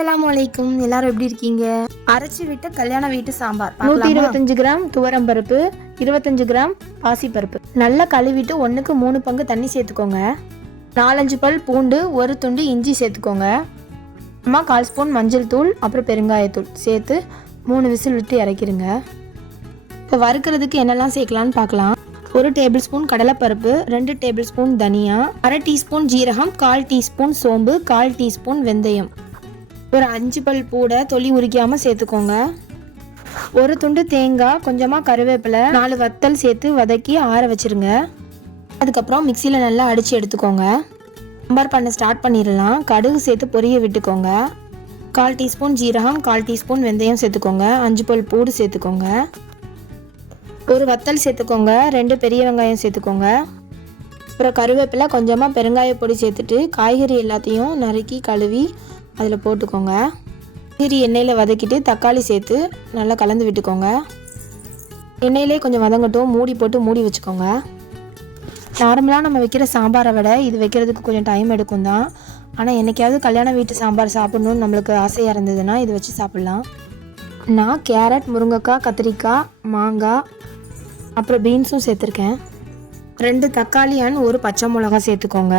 அஸ்ஸலாமு அலைக்கும். எல்லாரும் எப்படி இருக்கீங்க? அரைச்சி விட்ட கல்யாண வீட்டு சாம்பார் 125 கிராம் துவரம் பருப்பு, 25 கிராம் பாசிப்பருப்பு நல்லா கழுவிட்டு 1க்கு 3 பங்கு தண்ணி சேர்த்துக்கோங்க. 4-5 பல் பூண்டு, ஒரு துண்டு இஞ்சி சேர்த்துக்கோங்க. அம்மா 1/4 ஸ்பூன் மஞ்சள் தூள், அப்புறம் பெருங்காயத்தூள் சேர்த்து 3 விசில் விட்டு இறக்கிடுங்க. இப்போ வறுக்கிறதுக்கு என்னெல்லாம் சேர்க்கலான்னு பார்க்கலாம். 1 டேபிள் ஸ்பூன் கடலைப்பருப்பு, 2 டேபிள் ஸ்பூன் தனியா, 1/2 டீஸ்பூன் ஜீரகம், 1/4 டீஸ்பூன் சோம்பு, 1/4 டீஸ்பூன் வெந்தயம், ஒரு 5 பல் பூடை தொலி உரிக்காமல் சேர்த்துக்கோங்க. ஒரு துண்டு தேங்காய், கொஞ்சமாக கருவேப்பிலை, 4 வத்தல் சேர்த்து வதக்கி ஆற வச்சுருங்க. அதுக்கப்புறம் மிக்சியில் நல்லா அடித்து எடுத்துக்கோங்க. சாம்பார் பண்ண ஸ்டார்ட் பண்ணிடலாம். கடுகு சேர்த்து பொரிய விட்டுக்கோங்க. 1/4 டீஸ்பூன் ஜீரகம், 1/4 டீஸ்பூன் வெந்தயம் சேர்த்துக்கோங்க. 5 பல் பூடு சேர்த்துக்கோங்க. ஒரு வத்தல் சேர்த்துக்கோங்க. 2 பெரிய வெங்காயம் சேர்த்துக்கோங்க. அப்புறம் கருவேப்பிலை, கொஞ்சமாக பெருங்காய பொடி சேர்த்துட்டு காய்கறி எல்லாத்தையும் நறுக்கி கழுவி அதில் போட்டுக்கோங்க. காய்கறி எண்ணெயில் வதக்கிட்டு தக்காளி சேர்த்து நல்லா கலந்து விட்டுக்கோங்க. எண்ணெயிலே கொஞ்சம் வதங்கட்டும். மூடி போட்டு மூடி வச்சுக்கோங்க. நார்மலாக நம்ம வைக்கிற சாம்பாரை விட இது வைக்கிறதுக்கு கொஞ்சம் டைம் எடுக்கும் தான். ஆனால் என்னைக்காவது கல்யாண வீட்டு சாம்பார் சாப்பிட்ணுன்னு நம்மளுக்கு ஆசையாக இருந்ததுன்னா இது வச்சு சாப்பிட்லாம். நான் கேரட், முருங்கைக்காய், கத்திரிக்காய், மாங்காய், அப்புறம் பீன்ஸும் சேர்த்துருக்கேன். 2 தக்காளி அண்ட் 1 பச்சை மிளகாய் சேர்த்துக்கோங்க.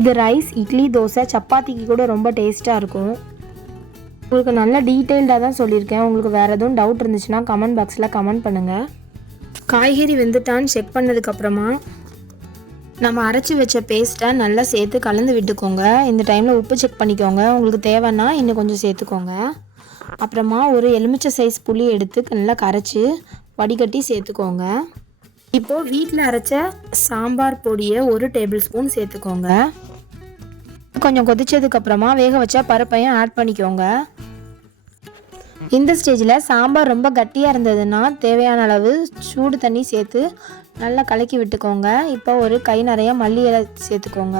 இது ரைஸ், இட்லி, தோசை, சப்பாத்திக்கு கூட ரொம்ப டேஸ்ட்டாக இருக்கும். உங்களுக்கு நல்லா டீட்டெயில்டாக தான் சொல்லியிருக்கேன். உங்களுக்கு வேறு எதுவும் டவுட் இருந்துச்சுன்னா கமெண்ட் பாக்ஸில் கமெண்ட் பண்ணுங்கள். காய்கறி வெந்துட்டான்னு செக் பண்ணதுக்கப்புறமா நம்ம அரைச்சி வச்ச பேஸ்ட்டை நல்லா சேர்த்து கலந்து விட்டுக்கோங்க. இந்த டைமில் உப்பு செக் பண்ணிக்கோங்க. உங்களுக்கு தேவைன்னா இன்னும் கொஞ்சம் சேர்த்துக்கோங்க. அப்புறமா ஒரு எலுமிச்சை சைஸ் புளி எடுத்து நல்லா கரைச்சி வடிகட்டி சேர்த்துக்கோங்க. இப்போது வீட்டில் அரைச்ச சாம்பார் பொடியை 1 டேபிள் ஸ்பூன் சேர்த்துக்கோங்க. கொஞ்சம் கொதிச்சதுக்கப்புறமா வேக வச்ச பருப்பையும் ஆட் பண்ணிக்கோங்க. இந்த ஸ்டேஜில் சாம்பார் ரொம்ப கட்டியாக இருந்ததுன்னா தேவையான அளவு சூடு தண்ணி சேர்த்து நல்லா கலக்கி விட்டுக்கோங்க. இப்போ ஒரு கை நிறைய மல்லி இலை சேர்த்துக்கோங்க.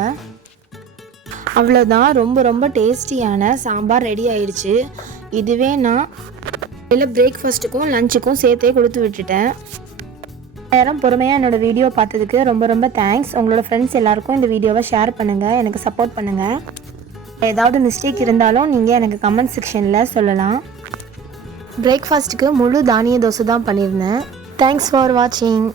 அவ்வளோதான், ரொம்ப ரொம்ப டேஸ்டியான சாம்பார் ரெடி ஆயிடுச்சு. இதுவே நான் இல்லை பிரேக்ஃபாஸ்ட்டுக்கும் லஞ்சுக்கும் சேர்த்தே கொடுத்து விட்டுட்டேன். நேரம் பொறுமையாக என்னோடய வீடியோ பார்த்ததுக்கு ரொம்ப ரொம்ப தேங்க்ஸ். உங்களோட ஃப்ரெண்ட்ஸ் எல்லாருக்கும் இந்த வீடியோவை ஷேர் பண்ணுங்கள், எனக்கு சப்போர்ட் பண்ணுங்கள். ஏதாவது மிஸ்டேக் இருந்தாலும் நீங்கள் எனக்கு கமெண்ட் செக்ஷனில் சொல்லலாம். பிரேக்ஃபாஸ்ட்டுக்கு முழு தானிய தோசை தான் பண்ணியிருந்தேன். தேங்க்ஸ் ஃபார் வாட்சிங்.